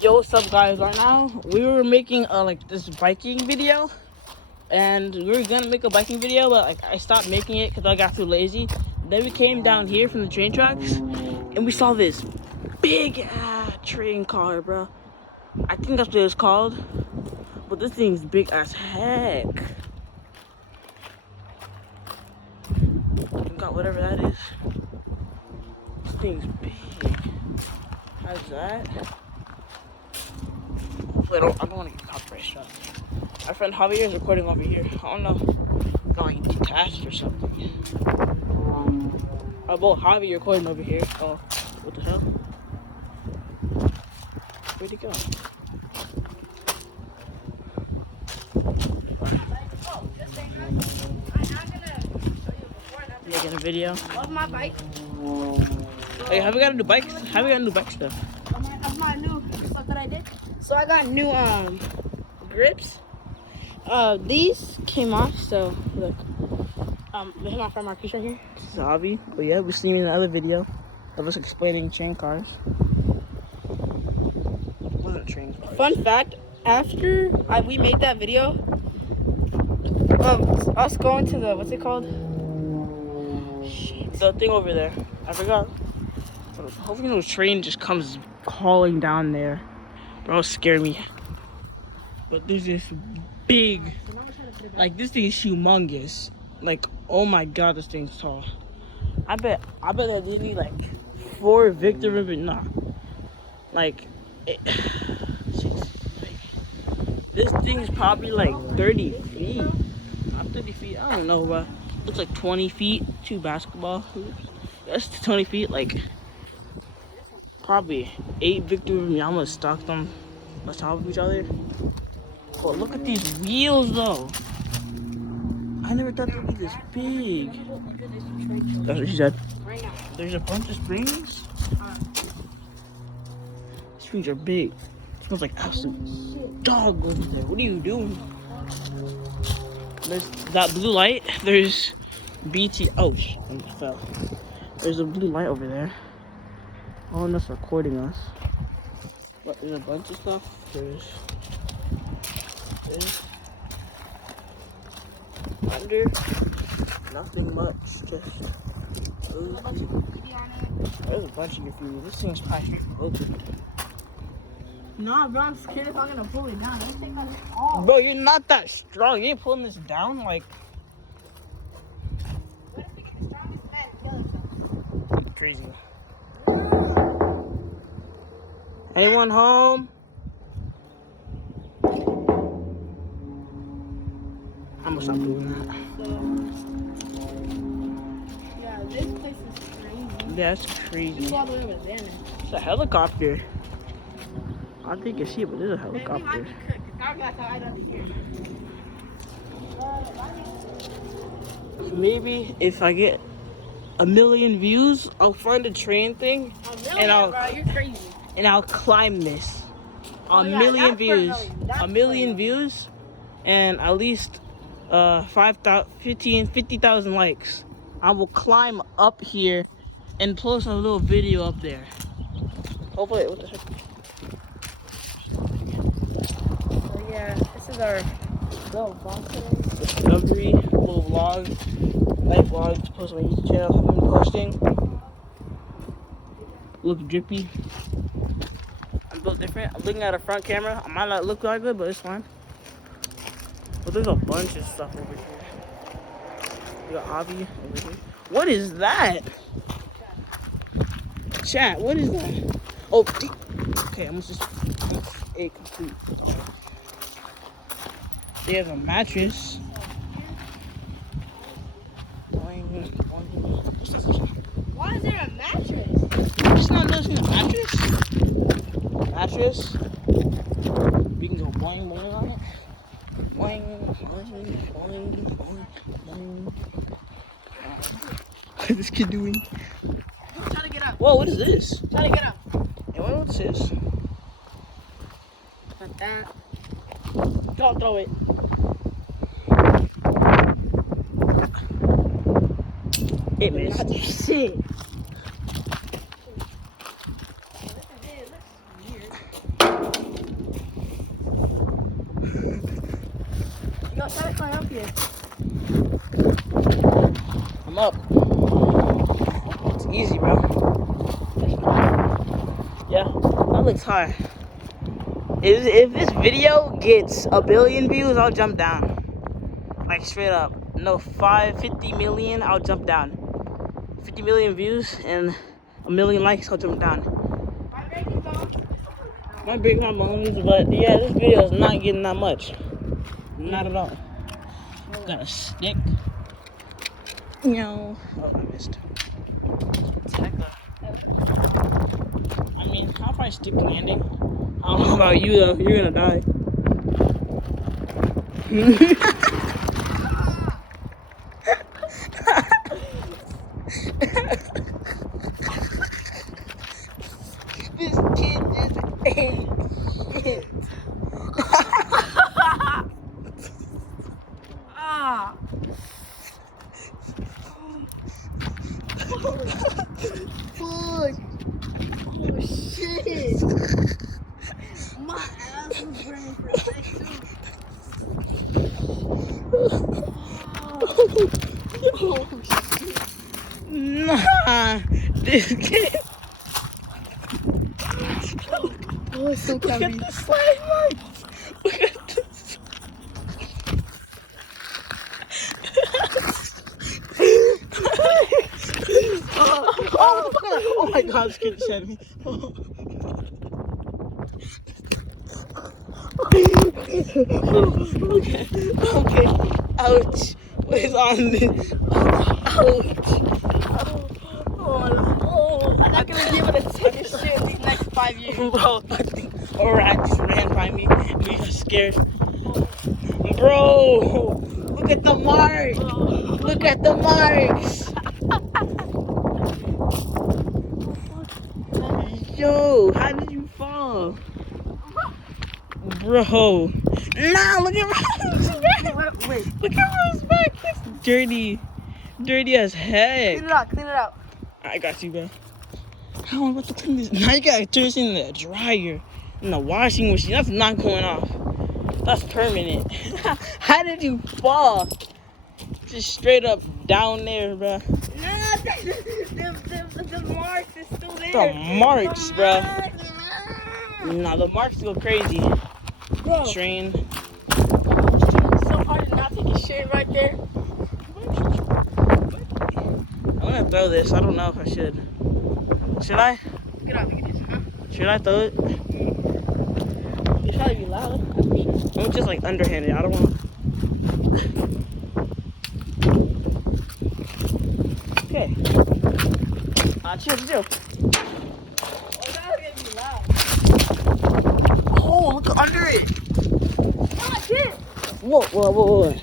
Yo, what's up, guys? Right now we were making like this biking video, and we were gonna make a biking video, but like I stopped making it because I got too lazy. Then we came down here from the train tracks, and we saw this big ass train car, bro. I think that's what it's called, but this thing's big as heck. Got whatever that is. This thing's big. How's that? I don't want to get copyright struck. My friend Javier is recording over here. I don't know. Got like detached or something. Both Javier recording over here. Oh, what the hell? Where'd he go? Making a video. Of my bike. Hey, have we got a new bike? Have we got a new bike stuff? Of my new stuff that I did. So I got new grips. These came off. So look, this is my friend Marquise right here. This is Javi. But yeah, we've seen in another video of us explaining train cars. Wasn't train cars. Fun fact: after we made that video of us going to the what's it called? Shit. The thing over there. I forgot. Hopefully no train just comes calling down there. Bro, scared me. But there's this big, like this thing is humongous. Like, oh my god, this thing's tall. I bet that they need like 4 Victor ribbon. Nah. Like, this thing's probably like 30 feet. Not 30 feet, I don't know, but looks like 20 feet, 2 basketball hoops. That's 20 feet, like probably 8 Victor Wembanyama stocked on top of each other. But look at these wheels though. I never thought they'd be this big. That's what she said. There's a bunch of springs. These springs are big. It smells like absolute dog over there. What are you doing? There's that blue light. There's BT. Oh, I fell. There's a blue light over there. Oh, and that's recording us. But there's a bunch of stuff. There's this. Under. Nothing much. Just. There's a bunch of graffiti. This thing's probably open. Nah, bro, I'm scared if I'm gonna pull it down. Let's take this off. Bro, you're not that strong. You ain't pulling this down. Like. What if we get the strongest man and kill himself? Crazy. Anyone home? I'm gonna stop doing that. Yeah, this place is crazy. That's crazy. You all the way over there. It's a helicopter. I don't think you see it, but there's a Man, we might helicopter. be cooked. That's how I don't hear. Maybe if I get 1 million views, I'll find a train thing And bro, you're crazy. and I'll climb this. Oh, A yeah, million that's for views. That's A million for views and at least 50,000 likes. I will climb up here and post a little video up there. Hopefully, what the heck? So yeah, this is our little vlog today. Discovery, little vlog, night vlog to post on my YouTube channel. I've been posting. Look drippy. I'm built different. I'm looking at a front camera. I might not look that good, but it's fine. But there's a bunch of stuff over here. We got Avi over here. What is that? Chat, what is that? Oh, okay, I'm just a complete. They have a mattress. What's that? Why is there a mattress? It's not nothing. A mattress. Mattress. We can go boing boing on it. Boing boing boing boing boing. What is this kid doing? Try to get up. Whoa, what is this? Try to get up. Hey, what this is? Like that. Don't throw it. It missed. Shit. try to climb up here. I'm up. It's easy, bro. Yeah, that looks high. If this video gets 1 billion views, I'll jump down. Like straight up. No, 50 million, I'll jump down. 50 million views and 1 million likes, I'll jump down. Might break my bones, but yeah, this video is not getting that much. Not at all. Got a stick. No. Oh, I missed. I mean, how far I stick landing? I don't know about you though. You're gonna die. This kid just ate shit. Ah. Push. Oh shit. My ass was burning for a second. Oh shit. Nah, this kid. Oh, it's so Look at heavy. the slide marks. Look at this. Oh my God, this kid shed me. Okay. Ouch. What's on this? Ouch. Oh, no. I'm not gonna be able to take a shit in these next 5 years. Bro, I think a rat just ran by me and we got scared. Bro, look at the mark. Look at the marks. Yo, how did you fall? Bro. Nah, look at Rose back. Wait, Look at Rose back. It's dirty. Dirty as heck. clean it out, clean it out. I got you, bro. How am I about to clean this? Now you gotta turn this in the dryer. In the washing machine. That's not going off. That's permanent. How did you fall? Just straight up down there, bro. Nah, the marks is still there. The marks, bro. marks. Nah, the marks go crazy. Bro, Train. it's so hard to not take a shit right there. I'm gonna throw this. I don't know if I should. Should I? Get out, look at this, huh? Should I throw it? It's probably be loud. I'm just like underhanded. I don't want. Okay. Chill. Oh, that was gonna be loud. Oh, look under it. Ah, shit. Whoa.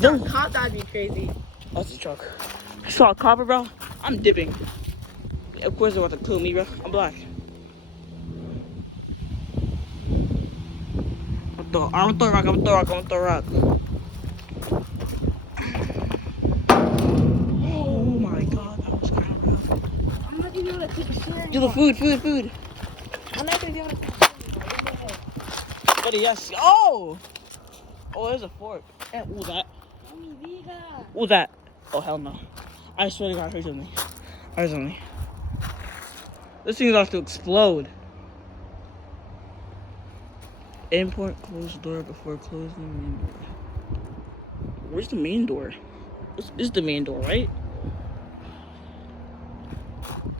Don't cop, that'd be crazy. That's the truck. I saw a copper, bro. I'm dipping. Of course they're about to kill me, bro. I'm black. I'm gonna throw a rock. Oh my God, that was kind of rough. I'm not gonna be able to take a shit anymore. Do the food. I'm not gonna be able to take a shit. Buddy, yes. Oh, there's a fork. And that. That. Oh, hell no. I swear to God, I heard something. This thing's about to explode. Import, close door before closing main door. Where's the main door? This is the main door, right?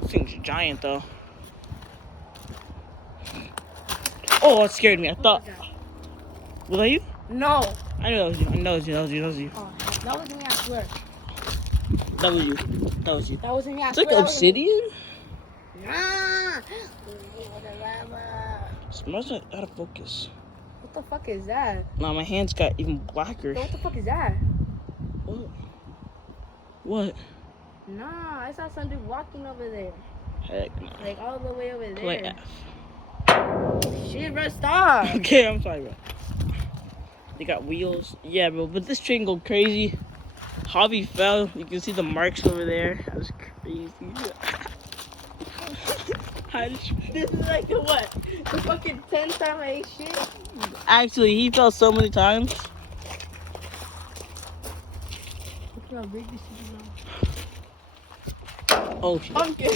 This thing's giant, though. Oh, it scared me. I thought... Was that you? No. I knew that was you. Oh, that wasn't me, I swear. That was you. That wasn't me, I It's swear. like obsidian? Nah. Smells like out of focus. What the fuck is that? Nah, my hands got even blacker. So what the fuck is that? What? Nah, I saw something walking over there. Heck no. Like all the way over there. Play F. Shit, bro, stop. Okay, I'm sorry, bro. They got wheels. Yeah, bro, but this train go crazy. Hobby fell. You can see the marks over there. That was crazy. This is like the what? The fucking 10th time I ate shit? Actually, he fell so many times. Yo, big decision. Oh shit. Pumpkin.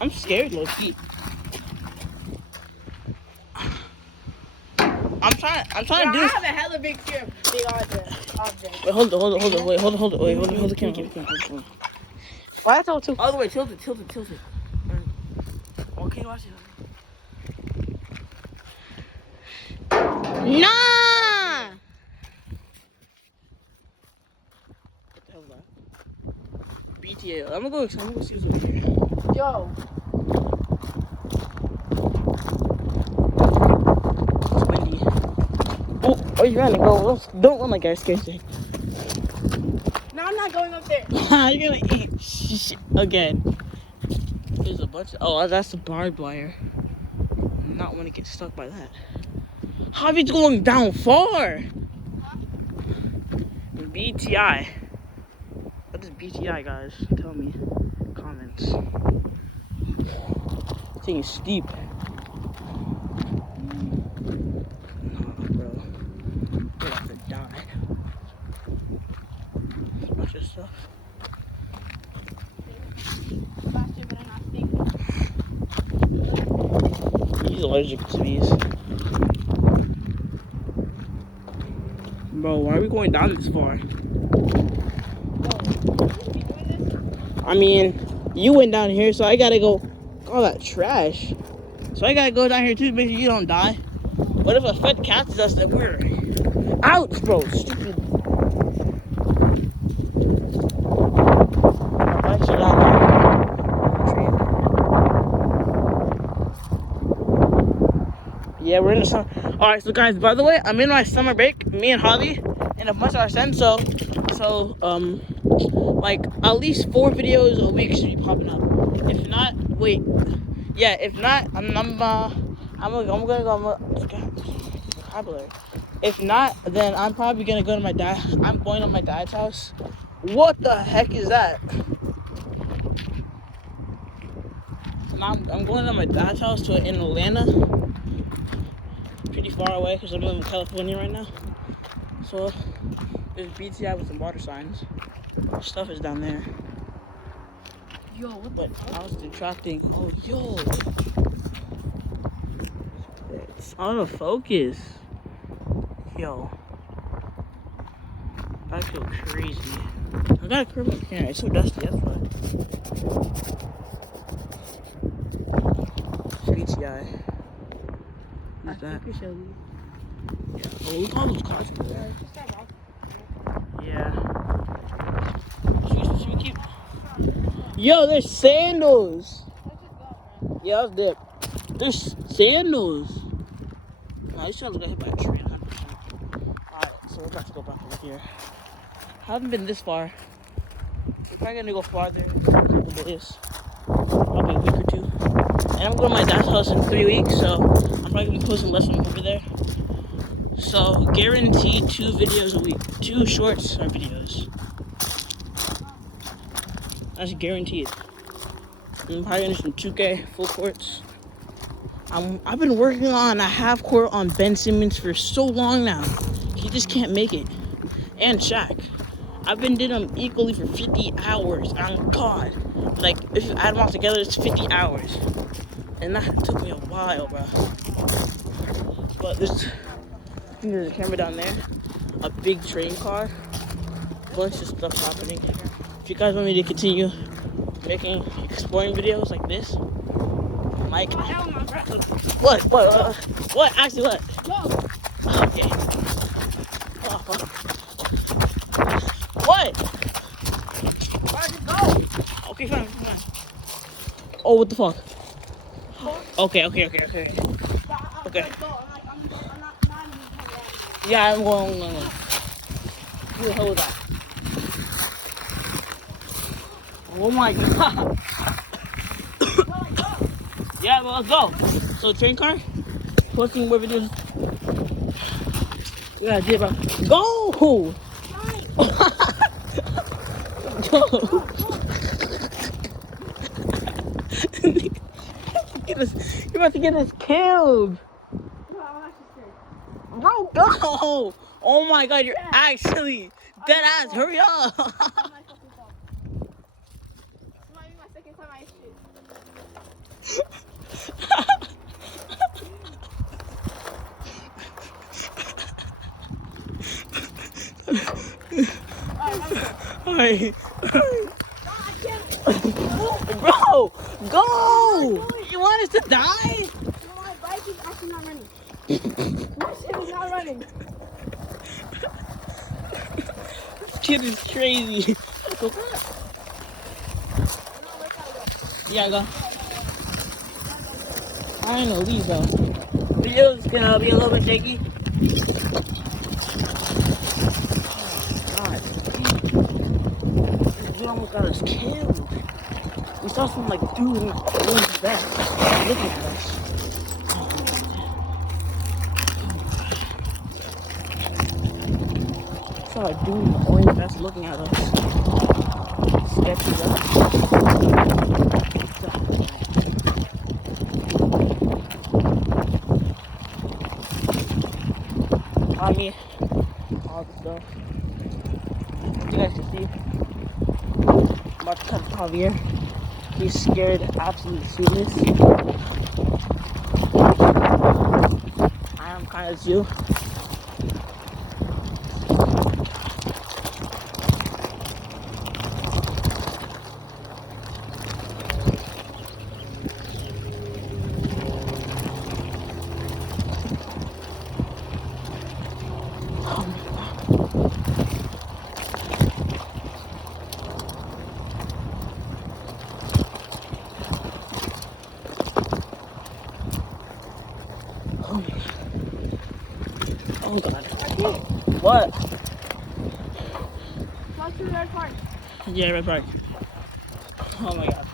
I'm scared, low key. I'm trying Yo, to I do. have a hella big fear of big objects. Wait, hold on, wait, hold the camera. Oh, that's all too. All the way, tilt it. Okay, watch it. Nah. What the hell is that? BTA. I'm gonna go see what's over here. Yo. It's windy. Oh, you running? Go. Don't run like that. Scared. No, I'm not going up there. You're gonna eat shit again. There's a bunch of. Oh, that's the barbed wire. Not want to get stuck by that. Javi's going down far. BTI. What is BTI, guys? Tell me. Comments. This thing is steep. Nah, bro. We're about to die. A bunch of stuff. He's allergic to these. Bro, why are we going down this far? I mean, you went down here, so I gotta go. All that trash. So I gotta go down here too to make sure you don't die. What if a Fed catches us that we're. Ouch, bro. Stupid. Yeah, we're in the summer. Alright, so guys, by the way, I'm in my summer break. Me and Javi and a bunch of our friends. So like at least 4 videos a week should be popping up. If not, wait. Yeah, if not, I'm gonna go. Vocabulary. If not, then I'm probably gonna go to my dad. I'm going to my dad's house. What the heck is that? So now I'm going to my dad's house in Atlanta. Pretty far away because I'm living in California right now. So there's BTI with some water signs. Stuff is down there. Yo, what But I was detracting. Oh, yo. It's out of focus. Yo. I feel crazy. I gotta curb my camera. It's so dusty, that's why. BTI. Who's that? Yeah. Oh, look at all those cars over there. Yeah. Should we keep... Yo, there's sandals. Yeah, that's dip. There's sandals. No, these sandals got hit by a tree 100%. Alright, so we're about to go back over here. I haven't been this far. We're probably gonna go farther in a couple days. Probably a week or 2. And I'm going to my dad's house in 3 weeks, so I'm probably gonna be posting less when I'm over there. So guaranteed 2 videos a week. 2 shorts or videos. That's guaranteed. I'm probably gonna do some 2K full courts. I've been working on a half court on Ben Simmons for so long now. He just can't make it. And Shaq. I've been doing them equally for 50 hours. On God. Like, if you add them all together, it's 50 hours. And that took me a while, bro. But there's a camera down there. A big train car. A bunch of stuff happening. If you guys want me to continue making exploring videos like this, like what? Actually, what? Okay. Oh, fuck. What? Where'd it go? Okay, fine. Oh, what the fuck? Okay. Okay. Yeah, I'm going. Who the hell is that? Oh my god. Yeah, well, let's go. So, train car? Posting more videos. Yeah, did, bro. Go! Go! You're about to get us killed. Bro, go! Oh my god, you're actually Dead ass, hurry up. It's my fucking fault. This might be my second time I ate shit. Alright. I can't. Bro, go! You want us to die? My bike is actually not running. My shit is not running. Kid is crazy. Yeah, go. I ain't no leave though. Video's gonna be a little bit shaky. God. This dude almost got us killed. We saw some like dude in the back looking at us. I saw a dude in the orange vest looking at us. Sketchy up. I mean, all the stuff. You guys can see. I'm about to cut Javier. He's scared absolutely shitless. I am kind of too. Oh god. What? Walk to the red part. Yeah, red park. Oh my god.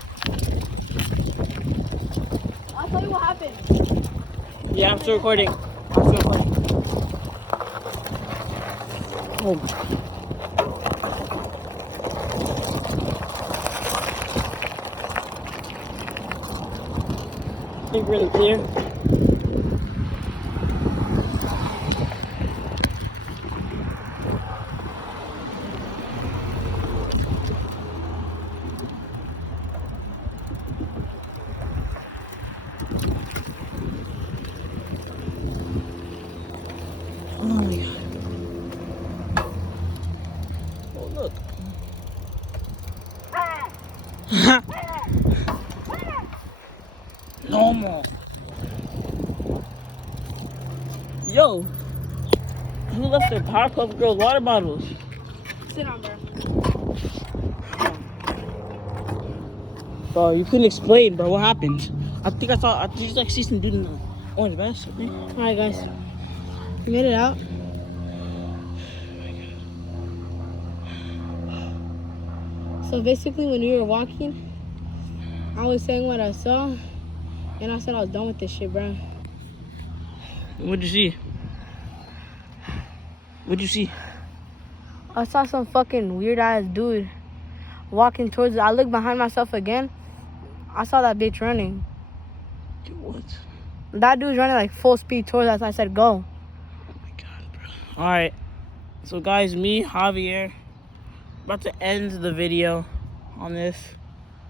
I'll tell you what happened. Yeah, I'm still recording. I'm still recording. Oh my god. I think really clear. Oh my god. Oh look. Normal. Yo, who left their Powerpuff Girls water bottles? Sit down, bro. Bro, you couldn't explain, bro. What happened? I think I just like see some dude in the orange vest. I think. Alright, guys. We made it out. So basically, when we were walking, I was saying what I saw, and I said I was done with this shit, bro. What'd you see? What'd you see? I saw some fucking weird ass dude walking towards it. I looked behind myself again. I saw that bitch running. Dude, what? That dude's running like full speed towards us. I said, go. Oh my god, bro. Alright. So guys, me, Javier, about to end the video on this.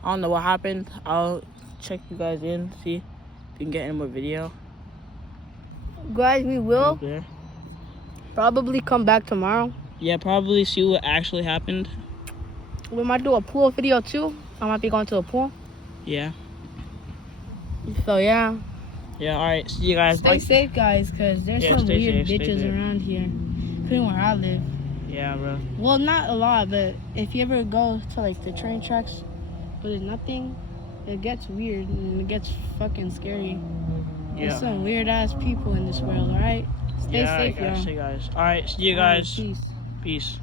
I don't know what happened. I'll check you guys in, see if we can get any more video. Guys, we will There. probably come back tomorrow. Yeah, probably see what actually happened. We might do a pool video too. I might be going to a pool. Yeah. So yeah. Yeah, alright. See you guys. Stay safe, guys, because there's Yeah, some stay weird safe, stay bitches safe. around here. Including where I live. Yeah, bro. Well, not a lot, but if you ever go to like the train tracks where there's nothing, it gets weird and it gets fucking scary. There's Yeah. some weird ass people in this world, alright? Stay Yeah, safe, I gotta y'all. see you guys. Alright, see you guys. Peace. Peace.